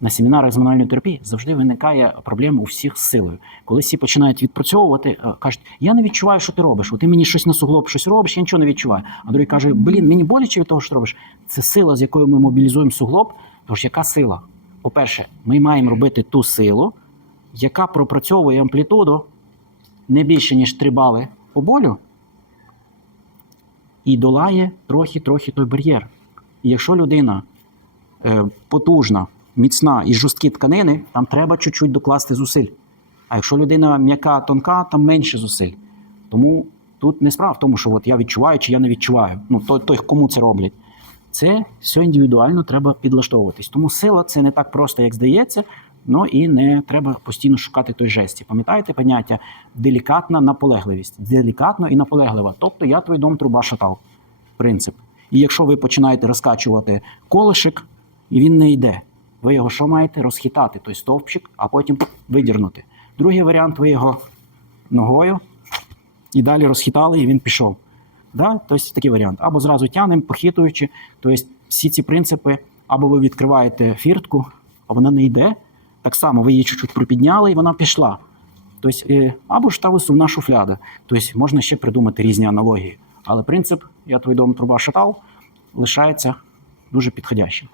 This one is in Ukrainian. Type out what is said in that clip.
на семінарах з мануальної терапії завжди виникає проблема у всіх з силою. Коли всі починають відпрацьовувати, е, кажуть, я не відчуваю, що ти робиш. От ти мені щось на суглоб, щось робиш, я нічого не відчуваю. А другий каже: Блін, мені боляче від того, що ти робиш. Це сила, з якою ми мобілізуємо суглоб. Тож яка сила? По-перше, ми маємо робити ту силу, яка пропрацьовує амплітуду не більше, ніж 3 бали по болю, і долає трохи-трохи той бар'єр. І якщо людина е, потужна, міцна і жорсткі тканини, там треба чуть-чуть докласти зусиль. А якщо людина м'яка, тонка, там менше зусиль. Тому тут не справа в тому, що от я відчуваю чи я не відчуваю. Ну, той, той кому це роблять. Це все індивідуально треба підлаштовуватись. Тому сила це не так просто, як здається. Ну і не треба постійно шукати той жесті. Пам'ятаєте поняття делікатна наполегливість, делікатно і наполеглива. Тобто я твій дом труба шатав. Принцип. І якщо ви починаєте розкачувати колишик, і він не йде, ви його що маєте? Розхитати той стовпчик, а потім видірнути. Другий варіант ви його ногою і далі розхитали, і він пішов. Да? Тобто такий варіант. Або зразу тянемо, похитуючи. Тобто всі ці принципи, або ви відкриваєте фіртку, а вона не йде. Так само ви її чуть-чуть припідняли, і вона пішла. Тобто, е, або ж та висувна шуфляда. Тобто можна ще придумати різні аналогії. Але принцип, я твій дом труба шатав, лишається дуже підходящим.